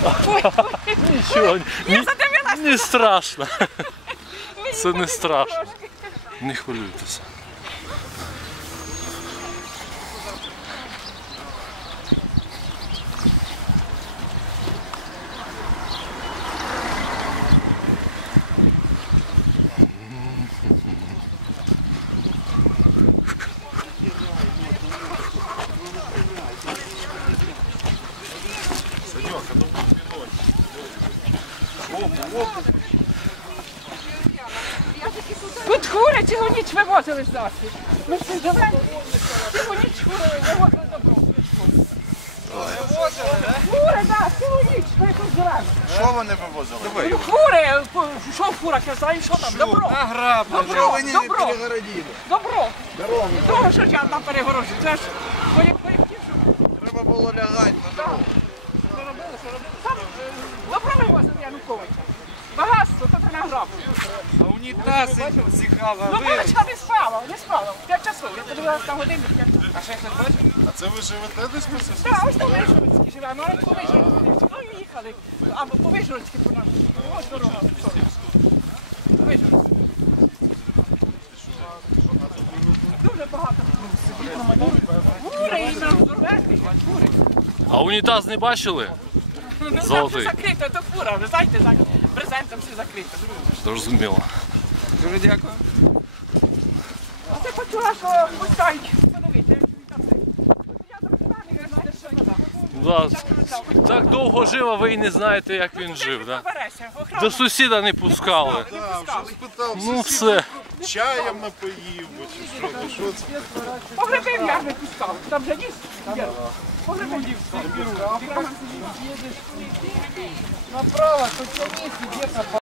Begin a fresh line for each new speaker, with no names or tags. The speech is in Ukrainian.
Нічого,
Я задивилась.
не страшно. Це не страшно. Не хвилюйтеся.
Тут хворі цілу ніч вивозили з нас. Ми всі живемо. Цілу ніч вивозили добро. Хворі, так, цілу ніч. Ми тут живемо.
Що вони вивозили?
Ну, хворі, що фура казала, що там? Добро. Добро, добро. Добро. Того, що я там перегорожу. Це ж колектив, що...
Треба було лягати на дорогу.
Що робили, що робили? Там добро вивозили Януковича. Багатство, то ти награб.
А унітази цікаво.
Ну, бачила, не спала. 5 часов. Я подивилася на годинник, 5 часов.
А ще хтось бачив? А це ви живете десь по сусідству?
Так, ось по Вижгородській живемо, але по Вижгородській. Ну, їхали. Або по Вижгородській по нас. Ось дорога. По Вижгородській. Дуже багато. Фури і на Здоровецькій, фури.
А унітаз не бачили?
Ну, там
Золотий.
все закрито, то фура. Ви знаєте, так, брезентом все закрито.
Зрозуміло.
Дуже дякую.
А це почула, що пускають. Подивіться, як він там
Да, так довго жив, а ви і не знаєте, як він жив. Да? До сусіда не пускали.
Так, вже спитав,
Ну все.
чаєм напоїв, бо чи що це?
Погребив я не пускав. Там же ліс. Погребив.
Направо, тут